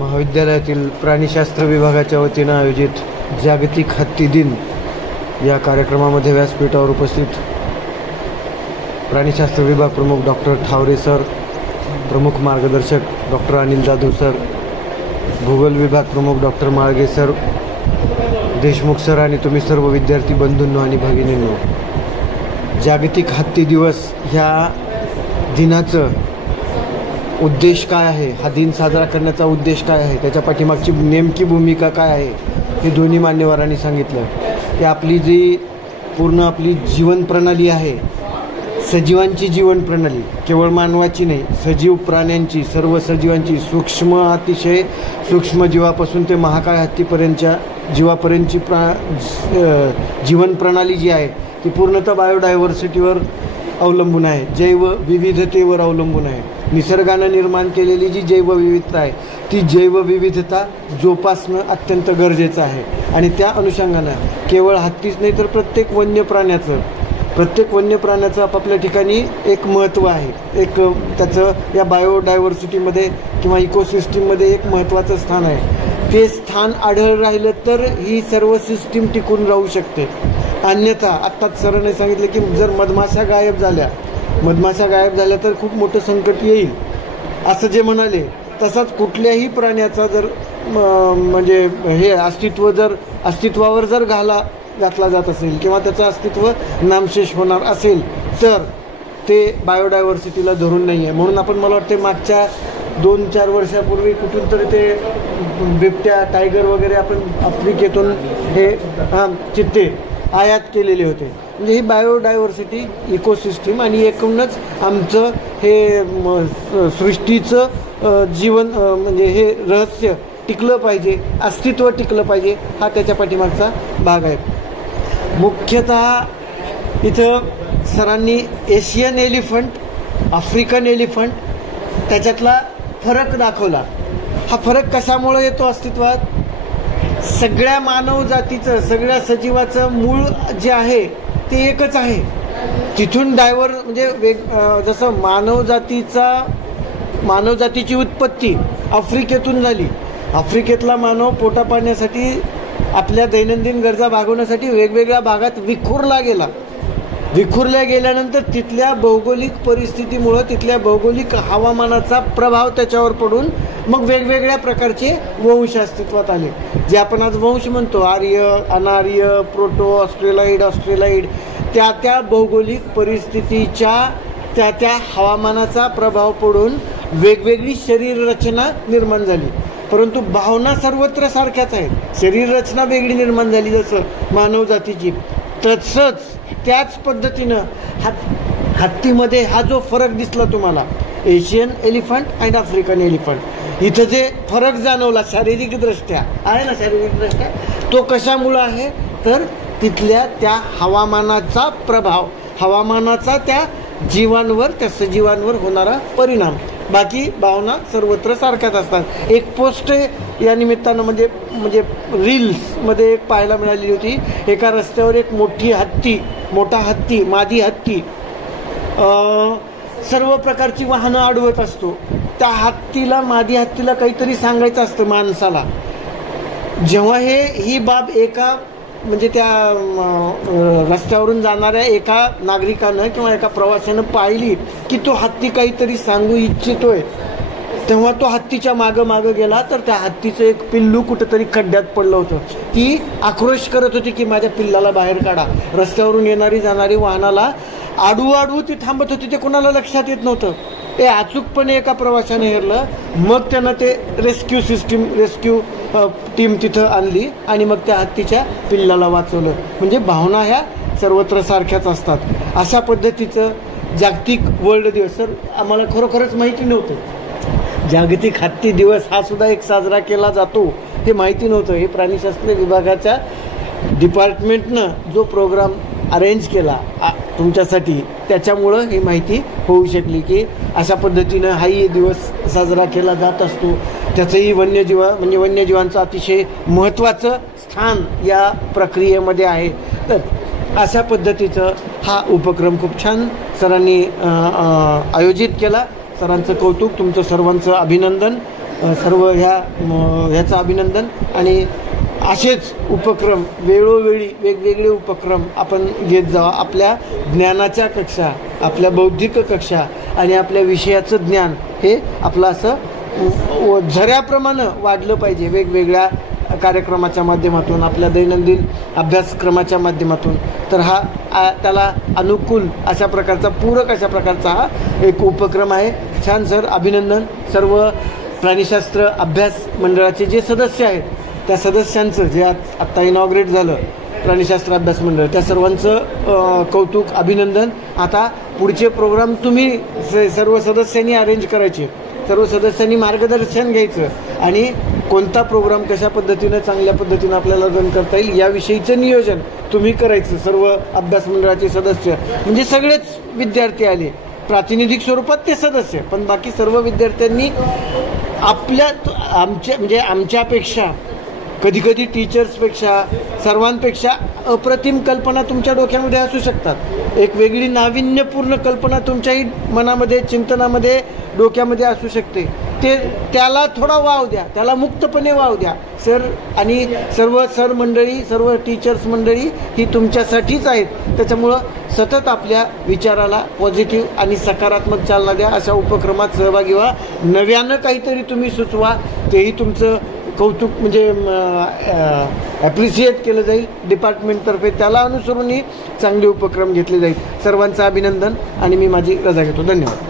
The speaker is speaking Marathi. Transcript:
महाविद्यालयातील प्राणीशास्त्र विभागाच्या वतीनं आयोजित जागतिक हत्ती दिन या कार्यक्रमामध्ये व्यासपीठावर उपस्थित प्राणीशास्त्र विभाग प्रमुख डॉक्टर ठावरे सर, प्रमुख मार्गदर्शक डॉक्टर अनिल जाधव सर, भूगोल विभाग प्रमुख doctor Malge sir, Deshmukh sir आणि तुम्ही सर्व विद्यार्थी बंधूंनो आणि भगिनींनो, जागतिक हत्ती दिवस ह्या दिनाचं उद्देश काय आहे, हा दिन साजरा करण्याचा उद्देश काय आहे, त्याच्या पाठीमागची नेमकी भूमिका काय आहे हे दोन्ही मान्यवरांनी सांगितलं. की आपली जी पूर्ण आपली जीवन प्रणाली आहे, सजीवांची जीवन प्रणाली, केवळ मानवाची नाही, सजीव प्राण्यांची, सर्व सजीवांची, सूक्ष्म अतिशय सूक्ष्म जीवापासून ते महाकाय हत्तीपर्यंतच्या जीवापर्यंतची जीवन प्रणाली जी आहे ती पूर्णतः बायोडायव्हर्सिटीवर अवलंबून आहे, जैवविविधतेवर अवलंबून आहे. निसर्गानं निर्माण केलेली जी जैवविविधता आहे ती जैवविविधता जोपासणं अत्यंत गरजेचं आहे. आणि त्या अनुषंगानं केवळ हत्तीच नाही तर प्रत्येक वन्य प्राण्याचं आपापल्या ठिकाणी एक महत्त्व आहे, एक त्याचं या बायोडायव्हर्सिटीमध्ये किंवा इकोसिस्टीममध्ये एक महत्त्वाचं स्थान आहे. ते स्थान आढळ राहिलं तर ही सर्व सिस्टीम टिकून राहू शकते. अन्यथा आत्ताच सरांनी सांगितलं की जर मधमाशा गायब झाल्या तर खूप मोठं संकट येईल असं जे म्हणाले, तसाच कुठल्याही प्राण्याचा जर म्हणजे हे अस्तित्वावर जर घातला जात असेल किंवा त्याचं अस्तित्व नामशेष होणार असेल तर ते बायोडायव्हर्सिटीला धरून नाही आहे. म्हणून आपण मला वाटते मागच्या 2-4 वर्षापूर्वी कुठून तरी ते बिबट्या, टायगर वगैरे आपण आफ्रिकेतून हे चित्ते आयात केलेले होते. म्हणजे ही बायोडायव्हर्सिटी, इकोसिस्टीम आणि एकूणच आमचं हे सृष्टीचं जीवन म्हणजे हे रहस्य टिकलं पाहिजे, अस्तित्व टिकलं पाहिजे, हा त्याच्या पाठीमागचा भाग आहे. मुख्यतः इथं सरांनी एशियन एलिफंट, आफ्रिकन एलिफंट त्याच्यातला फरक दाखवला. हा फरक कशामुळे येतो अस्तित्वात? सगळ्या मानव जातीचं, सगळ्या सजीवाचं मूळ जे आहे ते एकच आहे. तिथून म्हणजे जसं मानव जातीची उत्पत्ती आफ्रिकेतून झाली. आफ्रिकेतला मानव पोटा पाण्यासाठी, आपल्या दैनंदिन गरजा भागवण्यासाठी वेगवेगळ्या भागात विखुरल्या गेल्यानंतर तिथल्या भौगोलिक परिस्थितीमुळं, तिथल्या भौगोलिक हवामानाचा प्रभाव त्याच्यावर पडून मग वेगवेगळ्या प्रकारचे वंश अस्तित्वात आले, जे आपण आज वंश म्हणतो. आर्य, अनार्य, प्रोटो, ऑस्ट्रेलाइड. त्या भौगोलिक परिस्थितीच्या त्या हवामानाचा प्रभाव पडून वेगवेगळी शरीर रचना निर्माण झाली. परंतु भावना सर्वत्र सारख्याच आहेत. शरीर रचना वेगळी निर्माण झाली जसं मानव जातीची, तसंच त्याच पद्धतीनं हत्तीमध्ये हा जो फरक दिसला तुम्हाला, एशियन एलिफंट आणि आफ्रिकन एलिफंट, इथं जे फरक जाणवला शारीरिकदृष्ट्या आहे ना, शारीरिकदृष्ट्या तो कशामुळं आहे तर तिथल्या त्या हवामानाचा प्रभाव, हवामानाचा त्या जीवांवर, त्या सजीवांवर होणारा परिणाम. बाकी भावना सर्वत्र सारख्याच असतात. एक पोस्ट या निमित्तानं म्हणजे रील्समध्ये एक पाहायला मिळालेली होती. एका रस्त्यावर एक मोठा हत्ती, मादी हत्ती सर्व प्रकारची वाहनं अडवत असतो. त्या मादी हत्तीला काहीतरी सांगायचं असतं माणसाला. जेव्हा ही बाब म्हणजे त्या रस्त्यावरून जाणाऱ्या एका नागरिकानं किंवा एका प्रवाशानं पाहिली की तो हत्ती काहीतरी सांगू इच्छितोय, तेव्हा तो हत्तीच्या मागं गेला तर त्या हत्तीचं एक पिल्लू कुठंतरी खड्ड्यात पडलं होतं. ती आक्रोश करत होती की माझ्या पिल्लाला बाहेर काढा. रस्त्यावरून येणारी जाणारी वाहनाला आडू ती थांबत होती. ते कोणाला लक्षात येत नव्हतं. ते अचूकपणे एका प्रवाशाने हेरलं. मग त्यानं ते रेस्क्यू टीम तिथं आणली आणि मग त्या हत्तीच्या पिल्लाला वाचवलं. म्हणजे भावना ह्या सर्वत्र सारख्याच असतात. अशा पद्धतीचं जागतिक वर्ल्ड दिवस, सर आम्हाला खरोखरच माहिती नव्हतं जागतिक हत्ती दिवस हा सुद्धा एक साजरा केला जातो हे माहिती नव्हतं. हे प्राणीशास्त्र विभागाच्या डिपार्टमेंटनं जो प्रोग्राम अरेंज केला तुमच्यासाठी, त्याच्यामुळं ही माहिती होऊ शकली की अशा पद्धतीनं हाही दिवस साजरा केला जात असतो. त्याचंही वन्यजीवांचं अतिशय महत्त्वाचं स्थान या प्रक्रियेमध्ये आहे. तर अशा पद्धतीचं हा उपक्रम खूप छान सरांनी आयोजित केला. सरांचं कौतुक, तुमचं सर्वांचं अभिनंदन. सर्व ह्याचं अभिनंदन. आणि असेच उपक्रम वेळोवेळी वेगवेगळे उपक्रम आपण घेत जावा. आपल्या ज्ञानाच्या कक्षा, आपल्या बौद्धिक कक्षा आणि आपल्या विषयाचं ज्ञान हे आपलं असं झऱ्याप्रमाणे वाढलं पाहिजे वेगवेगळ्या कार्यक्रमाच्या माध्यमातून, आपल्या दैनंदिन अभ्यासक्रमाच्या माध्यमातून. तर हा त्याला अनुकूल अशा प्रकारचा, पूरक अशा प्रकारचा हा एक उपक्रम आहे. छान सर, अभिनंदन. सर्व प्राणीशास्त्र अभ्यास मंडळाचे जे सदस्य आहेत त्या सदस्यांचं, जे आत्ता इनॉग्रेट झालं प्राणीशास्त्र अभ्यास मंडळ, त्या सर्वांचं कौतुक, अभिनंदन. आता पुढचे प्रोग्राम तुम्ही सर्व सदस्यांनी अरेंज करायचे, सर्व सदस्यांनी मार्गदर्शन घ्यायचं आणि कोणता प्रोग्राम कशा पद्धतीनं चांगल्या पद्धतीनं आपल्याला रन करता येईल याविषयीचं नियोजन तुम्ही करायचं. सर्व अभ्यास मंडळाचे सदस्य म्हणजे सगळेच विद्यार्थी आले, प्रातिनिधिक स्वरूपात ते सदस्य, पण बाकी सर्व विद्यार्थ्यांनी आमच्यापेक्षा, कधीकधी टीचर्सपेक्षा, सर्वांपेक्षा अप्रतिम कल्पना तुमच्या डोक्यामध्ये असू शकतात. एक वेगळी नाविन्यपूर्ण कल्पना तुमच्याही मनामध्ये, चिंतनामध्ये, डोक्यामध्ये असू शकते. त्याला थोडा वाव द्या, त्याला मुक्तपणे वाव द्या. सर आणि सर्व सर मंडळी, सर्व टीचर्स मंडळी ही तुमच्यासाठीच आहेत. त्याच्यामुळं सतत आपल्या विचाराला पॉझिटिव्ह आणि सकारात्मक चालना द्या. अशा उपक्रमात सहभागी व्हा. नव्यानं काहीतरी तुम्ही सुचवा, तेही तुमचं कौतुक म्हणजे ॲप्रिशिएट केलं जाईल डिपार्टमेंटतर्फे. त्याला अनुसरूनही चांगले उपक्रम घेतले जाईल. सर्वांचं अभिनंदन आणि मी माझी रजा घेतो. धन्यवाद.